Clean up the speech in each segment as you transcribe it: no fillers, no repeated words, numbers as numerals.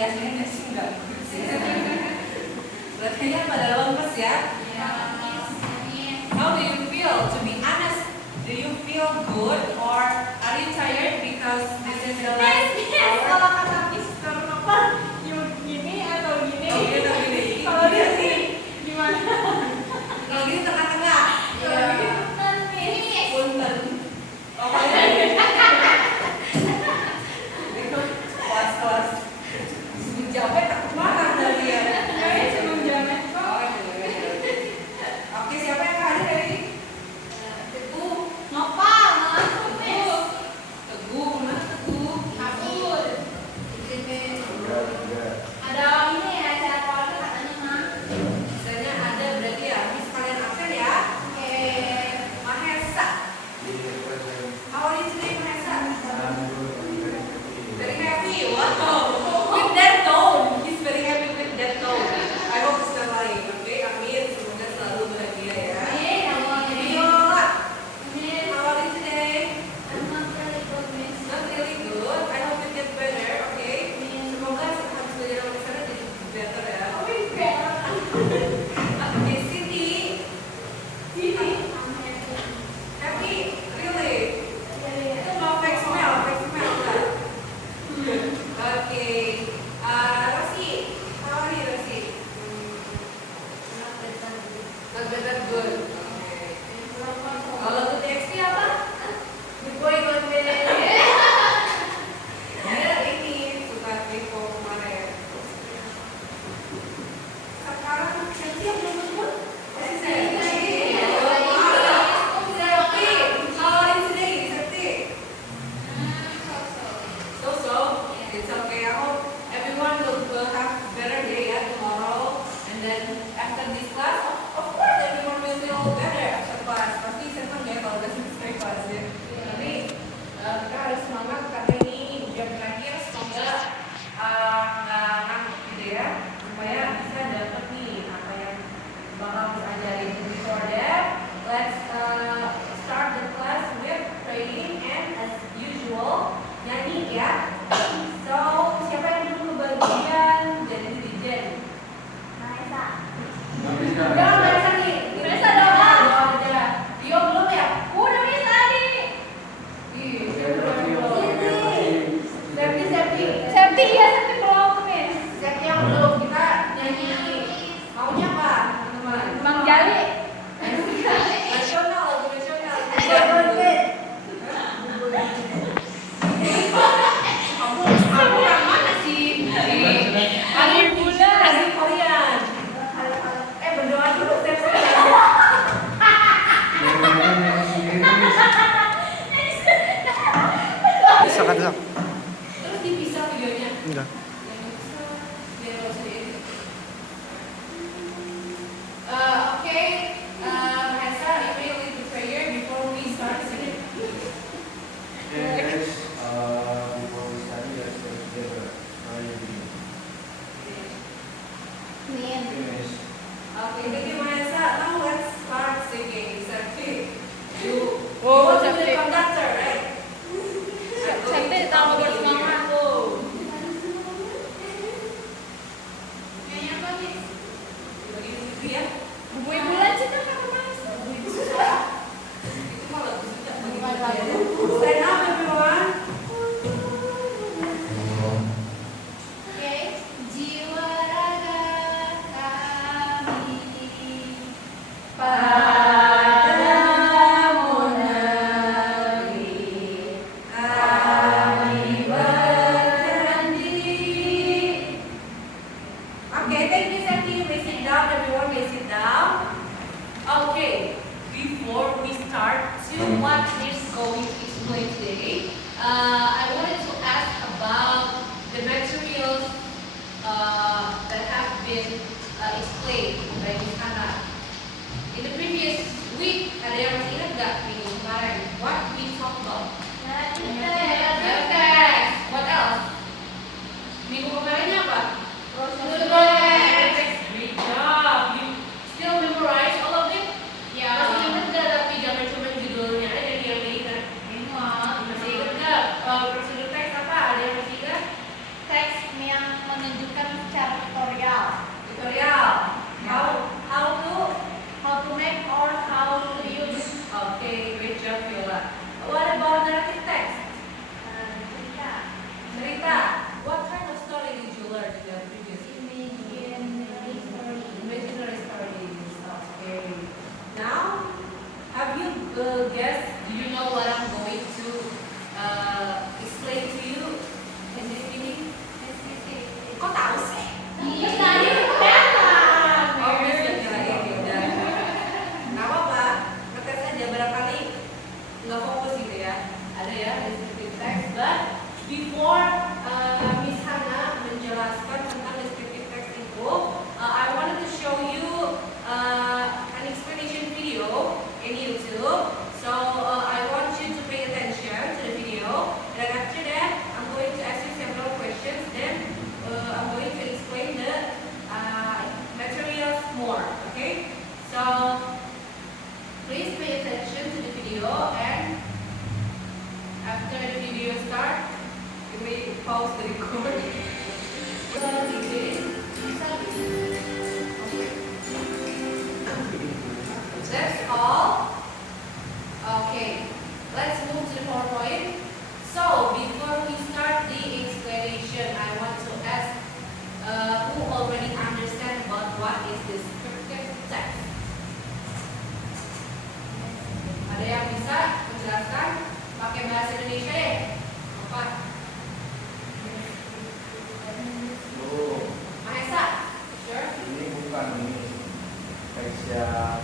biasanya sih enggak. Berarti pada lemes ya. How do you feel? To be honest, do you feel good or are you tired because this is the last hour? Kalau kata Mister apa? Gini atau gini? Oh, gini atau gini? Kalau dia sih gimana? Kalau gini tengah-tengah. Kalau gini punten nih. Punten. Kelas-kelas sebelum jamet takut marah dari ya. Sebelum jamet kok. Oke, siapa yang hadir hari ini? Teguh. Nopal, langsung nih. Teguh, mana Teguh? Kabur. Ada ini ya, acara keluarga katanya mah. Misalnya ada berarti ya, ini sekalian absen ya. Oke. Mahesa. How are you today, Mahesa? Very happy. Wow. With that tone, he's very happy with that tone. I hope it's not lain. Oke, amin. Semoga selalu bahagia ya. Ini awalnya. Viola, Ini how are you today? emang kali good miss. Not really good. I hope it gets better. Oke. Semoga habis belajar sama sana jadi better ya. Tapi better. Oke, Siti. Sini. Happy? Really? Itu mau fake smell kan? Oke. Rosi, how are you, Rosi? Not bad, not good. Oke. Kalau untuk TXT apa? The boy got better. Ya, ini suka Vivo kemarin. Sekarang Siti yang belum sebut. Siti. Septi, how are you today, Septi? So, it's okay. I hope everyone will have better day ya tomorrow. And then after this class, of course everyone will feel better after class. Pasti senang ya kalau udah selesai kelas ya. Tapi kita harus semangat karena ini jam terakhir. Semoga nggak ngantuk gitu ya. Supaya bisa dapet nih apa yang bakal kita ajarin. Before that, let's start the class with praying and as usual nyanyi ya. So, siapa yang dulu kebagian jadi dirijen? Mahesa. Udah, Mahesa nih. Mahesa doa. Doa aja. Tio belum ya? Udah bisa nih. Ih, belum. Septi. Septi ya, Septi belum nih. Septi yang belum. Kita nyanyi. Maunya apa, teman-teman? Bang Jali. Nasional, lagu nasional. Kamu yang mana sih? Akhir bulan. Lagu Korean. Berdoa dulu, Septi. Bisa kan bisa? Terus dipisah videonya. Enggak. Yang dipisah, biar nggak usah diedit. Okay, Mahesa, are you ready with the prayer before we start singing? Yes, before we study, let's go together. Nih. Finish. Okay, thank you, Mahesa. Now let's start singing. Septi, you Oh, want to be Septi. the conductor, right? Septi tahu bersemangat. Kayaknya apa nih? Bagi Fitri ya. Bubuy bulan sih kan kamu masuk. Itu mah lagu sudah bagi Fitri. Stand up, everyone. Oke, jiwa raga kami Padamu negeri kami berjanji. Okay, thank you, Septi. You may sit down. Everyone may sit down. Okay, before we start to what is going to explain today, I wanted to ask about the materials that have been explained by Miss Hannah. In the previous week, ada yang masih ingat nggak minggu kemarin? What we talked about? Text. What else? Minggu kemarinnya apa? Text. Great job. You still memorize all of it? Masih ingat nggak? Tapi jangan cuma judulnya aja nih yang diingat. Masih ingat nggak? Prosedur teks apa? Ada yang masih ingat? teks yang menunjukkan secara tutorial. Tutorial. How to make or how to use. Okay, great job, Viola. What about narrative text? Cerita. What kind of story did you learn in the previous? Imaginary stories. Okay. Now, have you guessed? Do you know what I'm going to explain to you in this meeting? Kok tahu sih? Oh, bisa kira-kira beda. Nggak apa-apa. Ngetes aja barangkali nggak fokus gitu ya. Ada ya descriptive text. But before Miss Hana menjelaskan tentang descriptive text itu, I wanted to show you an explanation video in YouTube. So I want you to pay attention to the video. And after that, I'm going to ask you several questions. Then I'm going to explain the materials more. Okay? So please pay attention to the video, and after the video start, you may pause the recording. That's all. Okay, let's move to the PowerPoint. So before we start the explanation, I want to ask who already understand about what is descriptive text. Ada yang bisa menjelaskan pakai bahasa Indonesia deh? Apa? Oh, Mahesa? Sure? ini bukan ini teks yang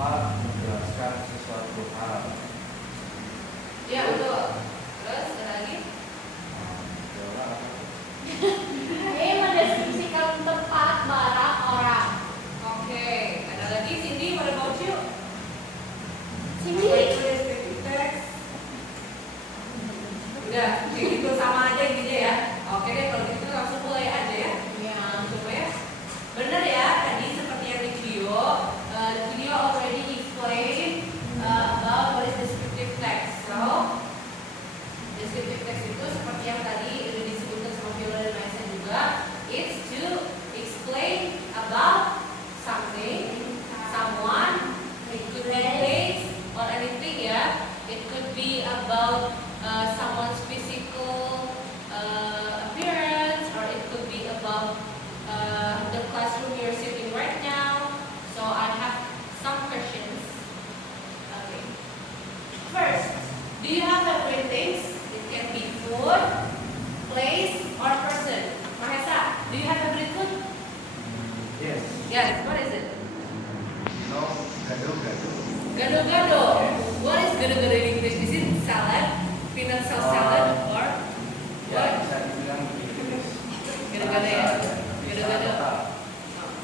menjelaskan sesuatu hal. Iya betul. Terus ada lagi? Viola apa? Mendeskripsikan tempat, barang, orang. Oke, ada lagi Cindy, what about you? Cindy. Descriptive text. Udah, kayak gitu sama aja gitu ya. Oke deh, kalau gitu langsung mulai aja ya. Langsung ya. Bener ya, tadi seperti yang di video, the video already explained about what is descriptive text. So, descriptive text itu seperti yang tadi udah disebutkan sama Viola dan Maisa juga, it's to explain about something, someone, it could be place or anything ya. It could be about someone's physical appearance, or it could be about the classroom you're sitting right now. So I have some questions. Okay. First, do you have favorite things? It can be food, place, or person. Mahesa, do you have favorite food? Yes. Yes. What is it? No, gado-gado. Gado-gado. What is gado-gado in English? Is it salad, peanut sauce salad, or Ya, what? bisa dibilang Inggris. Gado-gado ya. Gado-gado.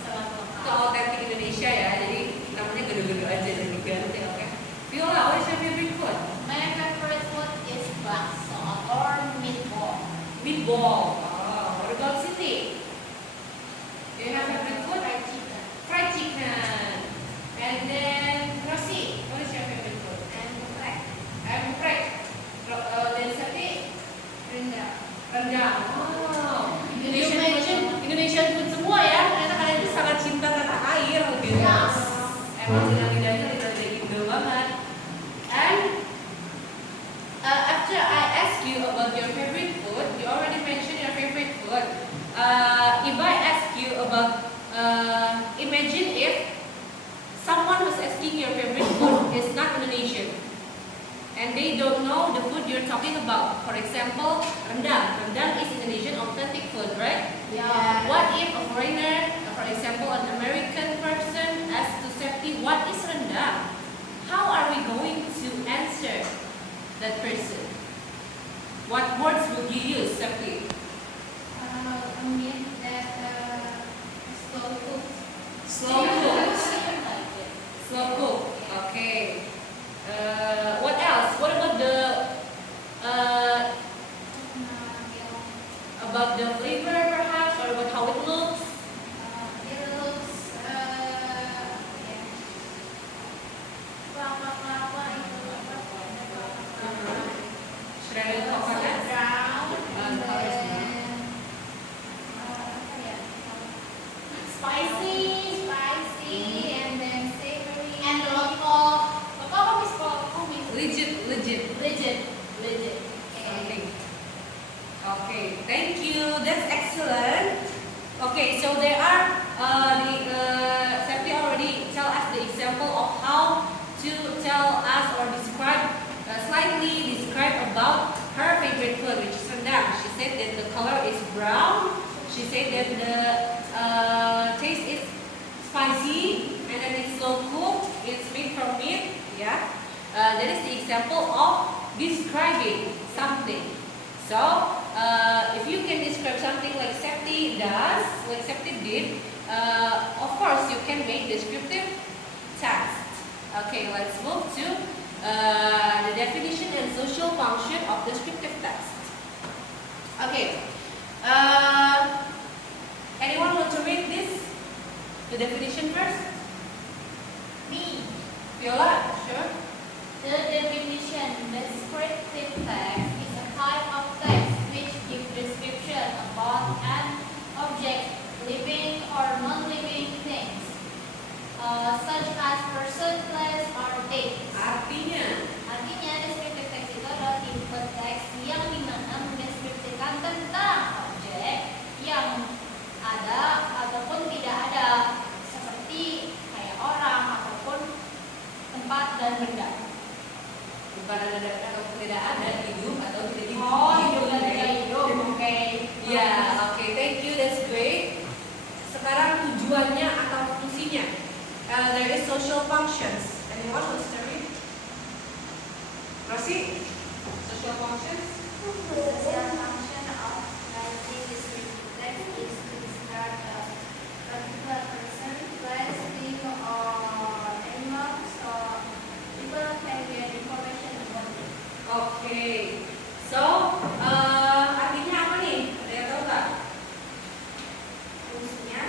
Salah Itu autentik Indonesia ya. Jadi namanya gado-gado aja dari Garut ya. Oke. Viola, what is your favorite food? My favorite food is bakso or meatball. Meatball. Oh, what about Siti? Do you have favorite food? Fried chicken. Fried chicken. And then Rosie, what is your favorite food? And fried. Emprek. Dan Siti? Rendang. Oh, Indonesian food semua ya. Ternyata kalian itu sangat cinta tanah air gitu. Yes. Emang lidahnya lidah Indo banget. And after I ask you about your favorite food, you already mentioned your favorite food. If I ask you about, imagine if someone was asking your favorite food is not Indonesian, and they don't know the food you're talking about. For example, rendang. Rendang is Indonesian authentic food, right? Yeah. What if a foreigner, for example, an American person, asks to Septi, what is rendang? How are we going to answer that person? What words would you use, Septi? Slow cook. Slow cook. Slow cook. Okay. What else? What about the flavor, perhaps, or about how it looks? It looks kelapa-kelapa itu Shredded coconut. brown and Color Okay, so there are Septi already tell us the example of how to tell us or slightly describe about her favorite food, which is rendang. She said that the color is brown. She said that the taste is spicy and then it's slow cooked. It's made from meat. Yeah, that is the example of describing something. So if you can describe something like Septi does, like Septi did, of course you can make descriptive text. Okay, let's move to the definition and social function of descriptive text. Okay, anyone want to read this? The definition first? Me. Viola, sure. The definition, descriptive text, is a type of text which gives description about an object, living or non-living things, such as person, place, or date. Artinya, Descriptive text itu adalah tipe teks yang dimana mendeskripsikan tentang objek yang ada ataupun tidak ada, seperti kayak orang ataupun tempat dan benda. bukan ada atau tidak ada, hidup atau tidak hidup. Oh, hidup dan Oke. tidak hidup. Oke. Ya, oke, thank you, that's great. Sekarang tujuannya atau fungsinya. There is social functions. Anyone wants to read? Rosie? Social functions? The social function of writing descriptive text is to describe a particular person, place, thing, or animal, so people can get information about it. Oke. So, artinya apa nih? Ada yang tahu nggak? Fungsinya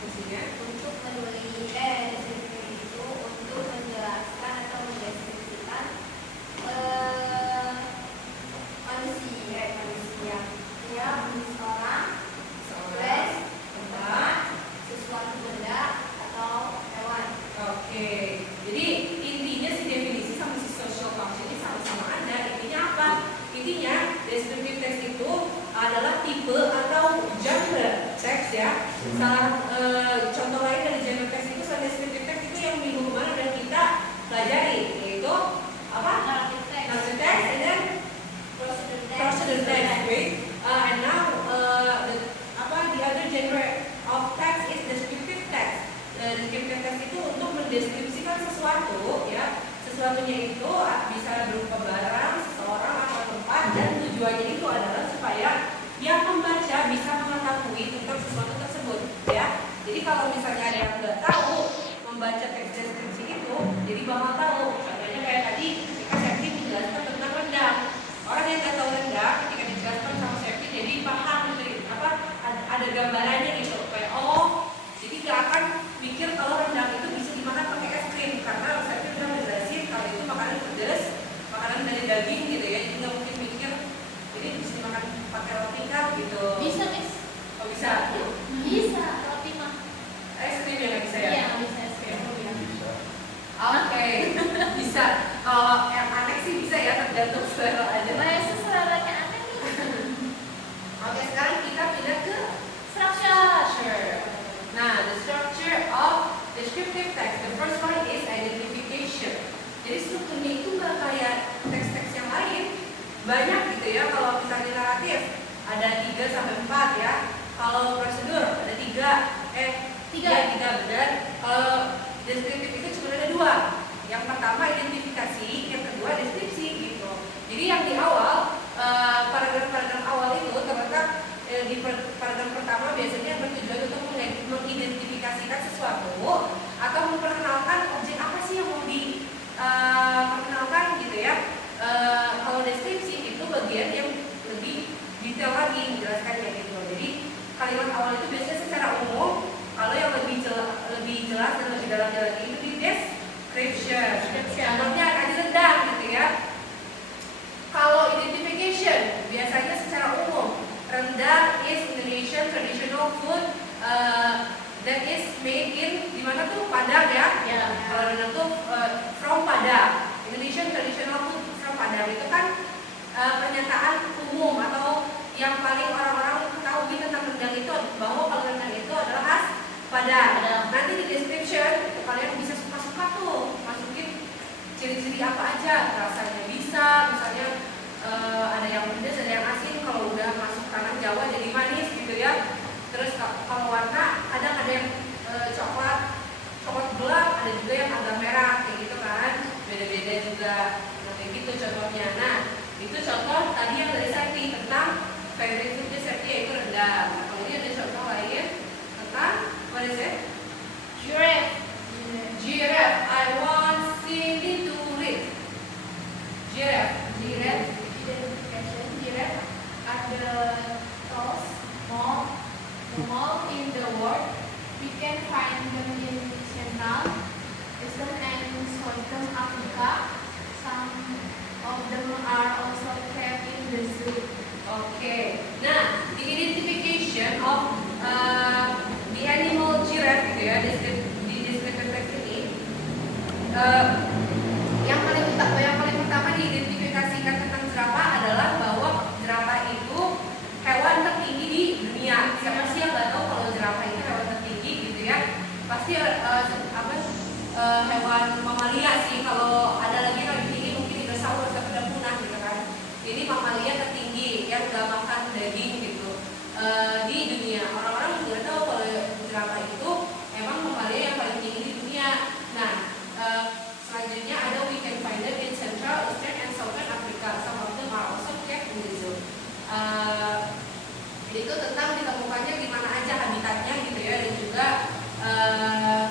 Fungsinya? untuk deskriptif itu untuk menjelaskan atau mendeskripsikan manusia, ya, seorang, place, tempat, sesuatu benda atau hewan. Oke. Jadi intinya si definisi sama si social function ini sama-sama ada. Intinya apa? Intinya descriptive text itu adalah tipe atau genre teks ya. Contoh lain dari genre teks itu selain descriptive text itu yang minggu kemarin dan kita pelajari, yaitu apa? Narrative text. Narrative text and then procedure text, great. And now the other genre of text is descriptive text. Descriptive text itu untuk mendeskripsikan sesuatu, ya. Sesuatunya itu bisa berupa barang, seseorang atau tempat, dan tujuannya itu adalah supaya yang membaca bisa mengetahui tentang sesuatu tersebut, ya. Jadi kalau misalnya ada yang nggak tahu membaca teks deskripsi itu, jadi bakal tahu. Contohnya kayak tadi, ketika Septi menjelaskan tentang rendang, orang yang nggak tahu rendang, ketika dijelaskan sama Septi, jadi paham ada gambarannya gitu, kayak oh, jadi nggak akan mikir kalau rendang itu bisa dimakan pakai es krim, karena Septi udah menjelasin kalau itu makanan pedas, makanan dari daging gitu ya, jadi nggak mungkin mikir ini bisa dimakan pakai roti kan gitu. Bisa, Miss. Oh bisa? Bisa, tapi mah. Es krim ya nggak bisa ya? Iya, bisa es-krim. Bisa. Oke, bisa. Kalau yang aneh sih bisa ya, tergantung selera aja. Bahasa seleranya aneh nih. Oke, sekarang kita pindah ke Structure. Nah, the structure of descriptive text. The first one is identification. Jadi strukturnya itu nggak kayak teks-teks yang lain. Banyak gitu ya. Kalau misalnya naratif ada 3 sampai 4 ya. Kalau prosedur ada 3 benar. Kalau deskriptif itu cuma ada 2. Yang pertama identifikasi, yang kedua deskripsi gitu. Jadi yang di awal paragraf-paragraf awal itu terletak di paragraf pertama biasanya bertujuan untuk mengidentifikasikan sesuatu atau memperkenalkan objek apa sih yang mau diperkenalkan gitu ya. Kalau deskripsi itu bagian yang lebih detail lagi menjelaskannya gitu. Jadi kalimat awal itu biasanya secara umum, kalau yang lebih jelas dan lebih dalam lagi itu di description. Contohnya tadi rendang gitu ya. Kalau identification biasanya secara umum, rendang is Indonesian traditional food that is made in di mana tuh Padang ya. Ya. Kalau rendang tuh from Padang. Indonesian traditional food from Padang itu kan pernyataan umum atau yang paling orang-orang ketahui tentang rendang itu bahwa pilih apa aja rasanya, bisa misalnya ada yang pedas, ada yang asin. Kalau udah masuk tanah Jawa jadi manis gitu ya. Terus kalau warna ada yang coklat gelap, ada juga yang agak merah kayak gitu kan, beda-beda juga. Nah, kayak gitu contohnya. Nah, itu contoh tadi yang dari Sakti tentang favorite foodnya Sakti yaitu rendang. Nah, kalau ini ada contoh lain tentang what is it? Giraffe. Giraffe. I want Cindy to read. Giraffe. Identification. Giraffe are the tallest mammal in the world. We can find them in Central, Eastern, and Southern Africa. Some of them are also kept in the zoo. Okay. Nah, the identification of the animal giraffe gitu ya, di description text ini, yang paling pertama diidentifikasikan tentang jerapah adalah bahwa jerapah itu hewan tertinggi di dunia. Siapa sih yang nggak tahu kalau jerapah itu hewan tertinggi gitu ya? Pasti hewan mamalia sih. Kalau ada lagi yang lebih tinggi mungkin dinosaurus tapi udah punah gitu kan. Ini mamalia tertinggi yang nggak makan daging gitu di dunia. Orang-orang juga tahu kalau jerapah itu emang mamalia yang paling tinggi di dunia. Nah, selanjutnya ada we can find them in Central, Eastern, and Southern Africa. Some of them are also kept in the zoo. Itu tentang ditemukannya di mana aja habitatnya gitu ya, dan juga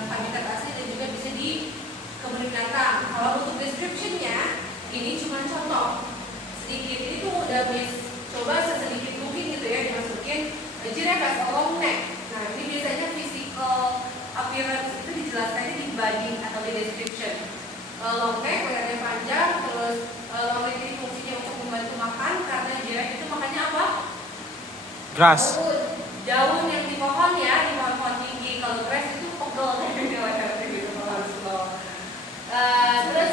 habitat asli dan juga bisa di kebun binatang. Kalau untuk description-nya ini cuma contoh sedikit. Ini tuh udah coba sesedikit mungkin gitu ya dimasukin. Giraffe has a long neck. Nah, ini biasanya physical appearance itu dijelaskannya di body atau di description. Long neck, badannya panjang, terus long neck ini fungsinya untuk membantu makan karena giraffe itu makannya apa? Grass. Daun yang di pohon ya, di pohon tinggi. Kalau grass itu pegel gitu terus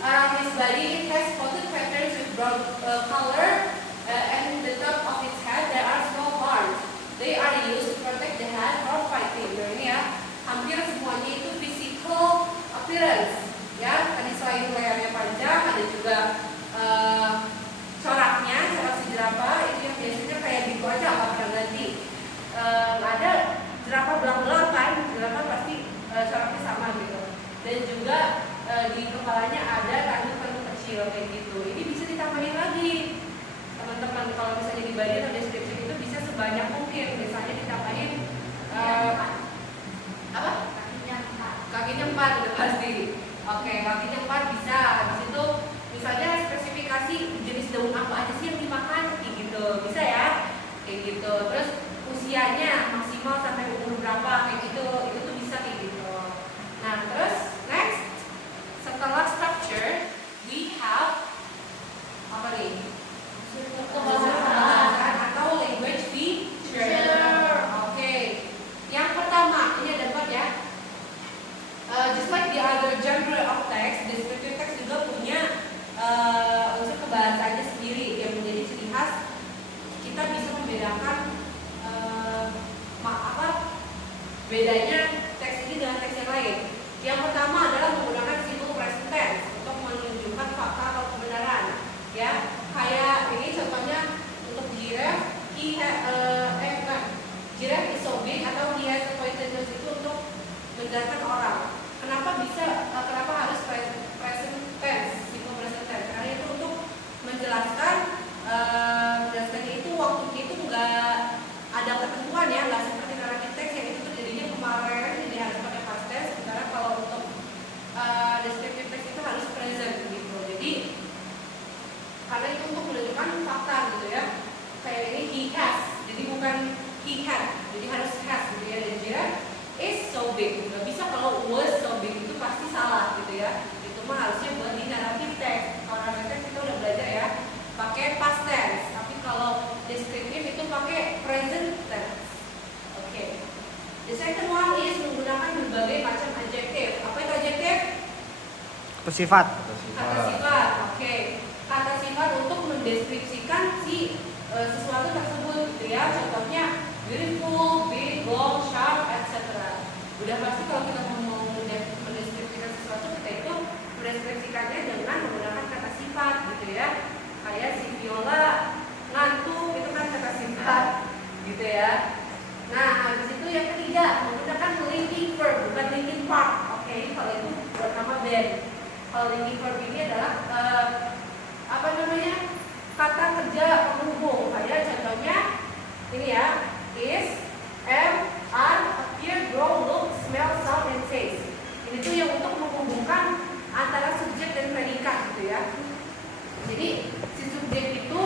around his body it has spotted patterns with brown color and the top of its head there are small horns. They are used to protect the head from fighting. Nah, ini ya, hampir semuanya itu physical appearance ya. Tadi selain lehernya panjang ada juga coraknya, corak si jerapah itu yang biasanya kayak gitu aja, nggak pernah ganti. Ada jerapah belang-belang kan, jerapah pasti coraknya sama gitu. Dan juga di kepalanya ada tanduk-tanduk kecil kayak gitu. Ini bisa ditambahin lagi teman-teman, kalau misalnya di body atau description itu bisa sebanyak mungkin. Misalnya ditambahin apa? Kakinya 4 udah pasti. Oke, kakinya 4 bisa. Di situ misalnya spesifikasi jenis daun apa aja sih yang dimakan kayak gitu. Bisa ya? Kayak gitu. Terus usianya maksimal sampai umur berapa kayak gitu. Itu tuh bisa kayak gitu. Nah, terus next setelah structure we have apa nih? Kebahasaan atau language feature. Oke. Yang pertama, ini ada 4 ya. Just like the other genre of text, descriptive text juga punya unsur kebahasaannya sendiri yang menjadi ciri khas. Kita bisa membedakan bedanya teks ini dengan teks yang lain. Yang pertama adalah menggunakan simple present tense untuk menunjukkan fakta atau kebenaran. Ya, kayak ini contohnya untuk giraffe, giraffe is so big atau he has a poisonous itu untuk menjelaskan orang. Kenapa harus present tense, simple present tense? Karena itu untuk menjelaskan menjelaskannya itu waktunya itu nggak ada ketentuan ya, nggak seperti narrative text yang itu terjadinya kemarin jadi harus pakai past tense. Sementara kalau untuk descriptive text itu harus present gitu. Jadi karena itu untuk menunjukkan fakta gitu ya. Kayak ini he has, jadi bukan he had, jadi harus has gitu ya. Dan giraffe is so big, nggak bisa kalau was so big itu pasti salah gitu ya. Itu mah harusnya buat di narrative text. Kalau narrative text kita udah belajar ya pakai past tense, tapi kalau descriptive itu pakai present tense. Oke. The second one is menggunakan berbagai macam adjective. Apa itu adjective? Kata sifat. Kata sifat. Oke. Kata sifat untuk mendeskripsikan si sesuatu tersebut gitu ya. Contohnya beautiful, big, long, sharp, etc. Udah pasti kalau kita mau mendeskripsikan sesuatu kita itu mendeskripsikannya dengan Nah, habis itu yang ketiga menggunakan linking verb, bukan linking part. Oke, kalau itu buat nama band. Kalau linking verb ini adalah apa namanya, kata kerja penghubung. Kayak contohnya ini ya, is, am, are, appear, grow, look, smell, sound, and taste. Ini tuh yang untuk menghubungkan antara subjek dan predikat gitu ya. Jadi si subjek itu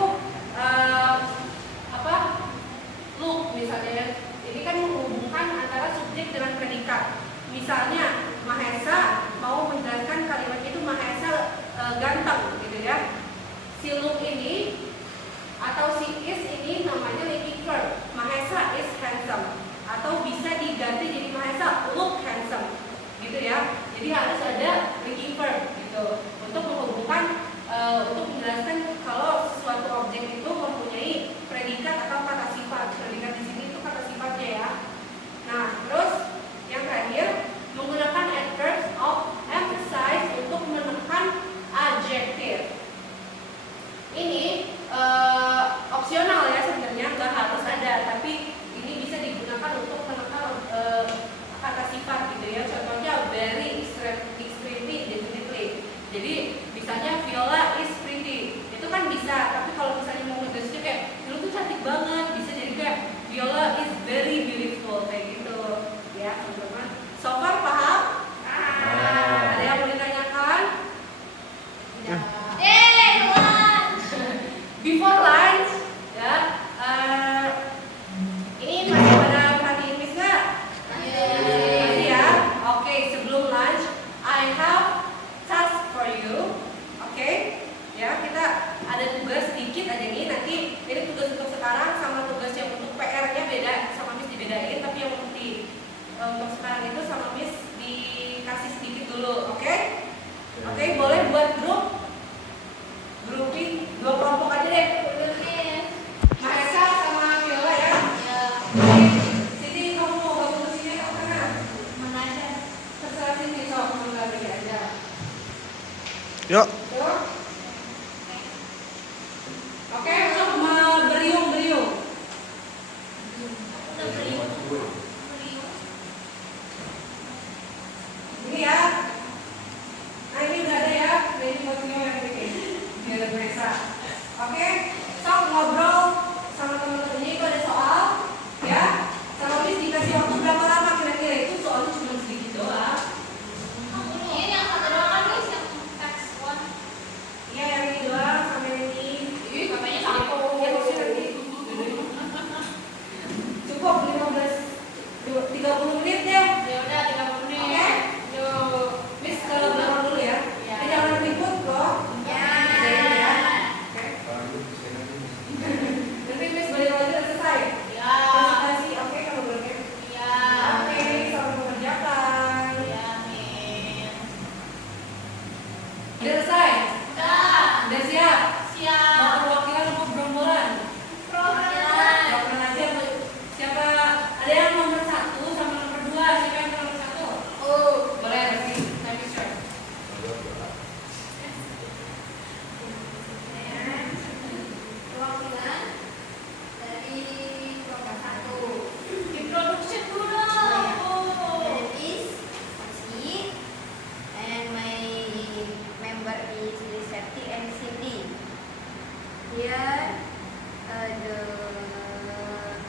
look misalnya, ini kan menghubungkan antara subjek dengan predikat. Misalnya Mahesa mau menjelaskan kalimatnya itu Mahesa ganteng gitu ya. Si look ini atau si is ini namanya linking verb. Mahesa is handsome, atau bisa diganti jadi Mahesa look handsome gitu ya. Jadi harus ada linking verb gitu untuk menghubungkan, untuk menjelaskan kalau suatu objek itu mempunyai predikat atau kata sifat. Predikat di sini itu kata sifatnya ya. Nah, terus yang terakhir menggunakan adverbs of emphasize untuk menekan adjektif. Ini opsional ya sebenarnya, nggak harus ada, tapi ini bisa digunakan untuk menekan kata sifat gitu ya. Contohnya very, extremely, definitely. Jadi misalnya Viola is pretty, itu kan bisa. Tapi kalau misalnya mau ngejelasinnya kayak Viola tuh cantik banget, bisa jadi kayak Viola is very beautiful kayak gitu ya teman-teman. So far paham? Ada yang mau ditanyakan? Before lunch ya, ini masih pada perhatiin Miss nggak? Masih ya? Oke, sebelum lunch I have task for you. Oke, ya kita ada tugas sedikit aja nih. Nanti ini tugas untuk sekarang sama tugas yang untuk PR-nya beda, sama Miss dibedain. Tapi yang untuk sekarang itu sama Miss dikasih sedikit dulu. Oke? Oke, boleh buat grouping 2 kelompok aja deh. Mahesa sama Viola ya. Sini kamu mau gabung ke sini atau kemana? Mana aja? Terserah sini, sok enggak beda aja. Yuk. Yuk. Oke, untuk beriung-beriung. Udah beriung. Ini ya. Nah ini udah ada ya. Ini buat Vio yang bikin. Biar Mahesa. Oke, sok ngobrol sama teman-temannya, itu ada soal ya. Sama Miss dikasih waktu berapa lama kira-kira, itu soalnya cuma sedikit doang. Ini yang satu doang kan guys, yang text one. Iya yang ini doang sama yang ini. Ih, katanya satu. Ya maksudnya nanti cukup 30 menit deh. Ya udah 30 menit. Oke? Yuk, Miss ke belakang dulu ya. Ya. Jangan ribut loh. Ya. Oke. Nanti Miss balik lagi udah selesai. Ya. Presentasi, oke kamu boleh. Ya. Oke, selamat mengerjakan. Ya, Min. Udah selesai? Udah. Udah siap? Siap. Mau perwakilan apa gerombolan? Program. Gerombolan aja. Siapa? Ada yang nomor 1 sama nomor 2? Siapa yang nomor 1? Oh. Boleh berarti. Let me start. Perwakilan dari program 1. Introduction dulu dong. That is Masih, and my member is Lisepti and Cindy. Here, the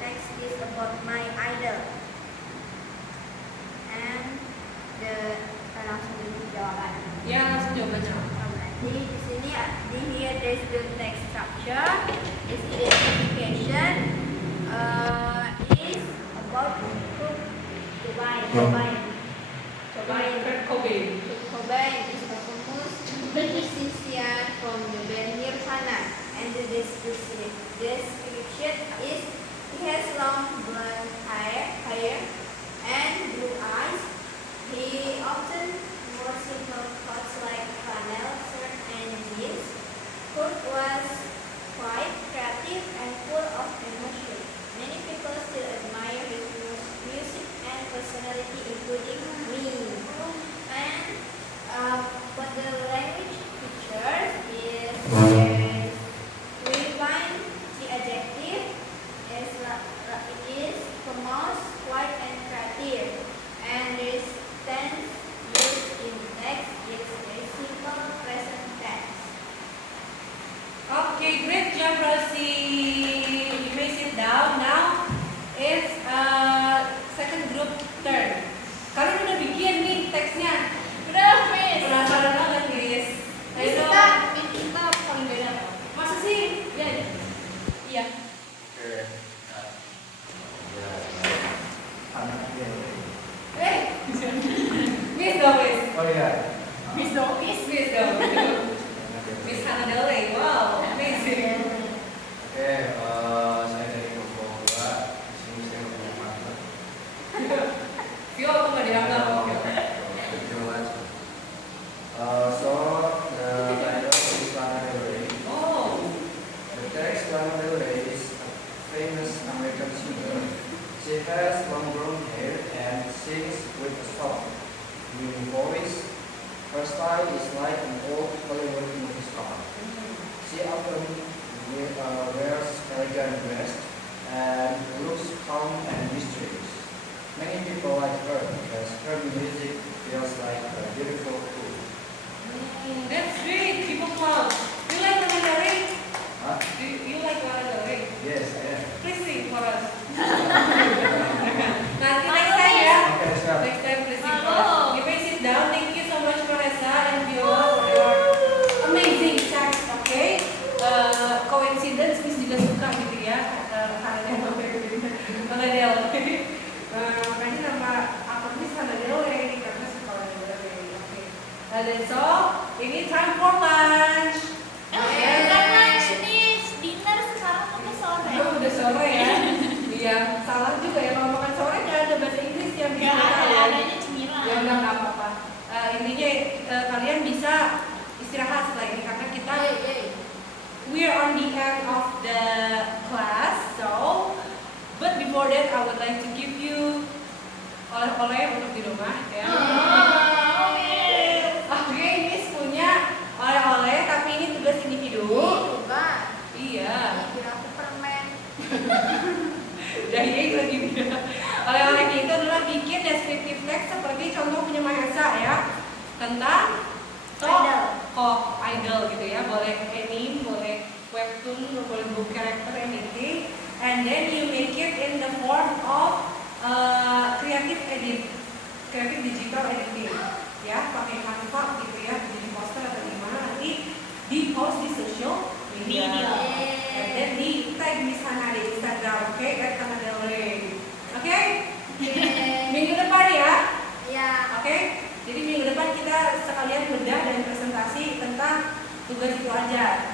text is about my idol, and langsung dulu jawaban. Ya, langsung jawabannya. Jadi di sini di here there is the text structure. This identification is about Kurt Cobain. Kurt Cobain. Kurt Cobain is a famous musician from the band Nirvana, and the description is he has long blonde hair and blue eyes. He often wore simple clothes like flannel shirt and jeans. Kurt was quite creative and full of emotion. Many people still admire his music and personality, including most quiet and creative, and the tense used in text is a simple present tense. Okay, great job, Rosie. You may sit down now. It's second group turn. Kalian udah bikin nih teksnya. Udah, Miss. Penasaran banget, guys. Miss Ayo kita, dong. Miss kita paling beda. Masa sih? Iya. Iya. Oke. Anak dia. Eh, Miss dong, Miss. Oh iya. Miss dong, Miss. Miss dong. Miss Hannah Delay. Wow, amazing. Oke, saya dari kelompok 2. Di sini saya punya partner. Vio, aku nggak dianggap. So the title is Lana Del Rey. Oh, The text Lana Del Rey is a famous American singer. She has long brown hair and sings with a soft, winning voice. Her style is like an old Hollywood movie star. She often wears elegant dress and looks calm and mysterious. Many people like her because her music feels like a beautiful pool. that's great. People love. You like Lana Del Rey? Huh? Do you like Lana Del Rey? Yes, I am. Please sing for us. Nanti next time ya. Okay, siap. Next time please sing for Halo. us. You may sit down. Thank you so much Marissa and Viola for your amazing text. Okay. Coincidence Miss juga suka gitu ya. Hannah Del Rey. Makanya nama akun Miss Hannah Del Rey karena suka Hannah Del Rey. Oke. That's all. Ini time for lunch. Bukan lunch, Miss. Dinner sekarang udah sore. Oh, udah sore ya. Iya, salah juga ya kalau makan sore nggak ada bahasa Inggris yang bisa Gak ada, kalian. adanya cemilan. Ya udah nggak apa-apa. Intinya kalian bisa istirahat setelah ini karena kita we're on the end of the class. So, but before that I would like to give you oleh-oleh untuk di rumah ya. Oh, Miss. Oke, Miss punya oleh-oleh tapi ini tugas individu. Coba, Iya. kira aku permen. Jadi lagi oleh-oleh itu adalah bikin deskriptif teks seperti contoh punya Mahesa ya tentang idol gitu ya, boleh anime, boleh webtoon, boleh book character, anything, and then you make it in the form of creative digital editing ya, pakai Canva gitu ya, jadi poster atau di mana nanti di post di social media. And then di tag Miss Hannah di Instagram, oke? Hannah Del Rey. Oke? Minggu depan ya. Ya. Oke? Jadi minggu depan kita sekalian bedah dan presentasi tentang tugas itu aja.